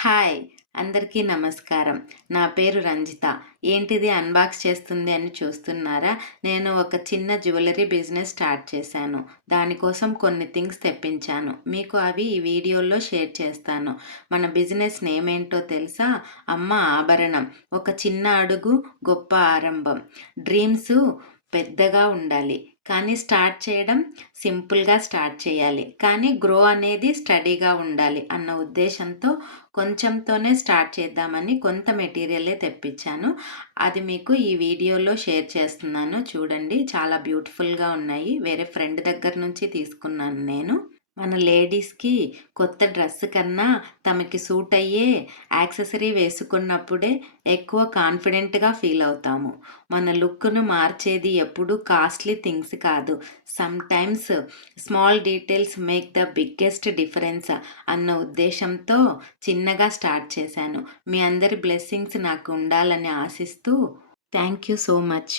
Hi! అందరికీ నమస్కారం. నా పేరు రంజిత. ఏంటిది అన్బాక్స్ చేస్తుంది అని చూస్తున్నారా? నేను ఒక చిన్న జ్యువెలరీ బిజినెస్ స్టార్ట్ చేశాను. దానికోసం కొన్ని థింగ్స్ తెప్పించాను. మీకు అవి ఈ వీడియోలో షేర్ చేస్తాను. మన బిజినెస్ నేమ్ ఏంటో తెలుసా? అమ్మ ఆభరణం. ఒక చిన్న అడుగు గొప్ప ఆరంభం. డ్రీమ్స్ పెద్దగా ఉండాలి. కానీ స్టార్ట్ చేయడం సింపుల్‌గా స్టార్ట్ చేయాలి. కానీ గ్రో అనేది స్టడీగా ఉండాలి అన్న ఉద్దేశంతో కొంచెంతోనే స్టార్ట్ చేద్దామని కొంత మెటీరియలే తెప్పించాను. అది మీకు ఈ వీడియోలో షేర్ చేస్తున్నాను. చూడండి, చాలా బ్యూటిఫుల్‌గా ఉన్నాయి. వేరే ఫ్రెండ్ దగ్గర నుంచి తీసుకున్నాను నేను. మన లేడీస్‌కి కొత్త డ్రెస్ కన్నా తమకి సూట్ అయ్యే యాక్సెసరీ వేసుకున్నప్పుడే ఎక్కువ కాన్ఫిడెంట్‌గా ఫీల్ అవుతాము. మన లుక్‌ను మార్చేది ఎప్పుడూ కాస్ట్‌లీ థింగ్స్ కాదు. Sometimes small details make the biggest difference అన్న ఉద్దేశంతో చిన్నగా స్టార్ట్ చేశాను. మీ అందరి బ్లెస్సింగ్స్ నాకు ఉండాలని ఆశిస్తూ థ్యాంక్ యూ సో మచ్.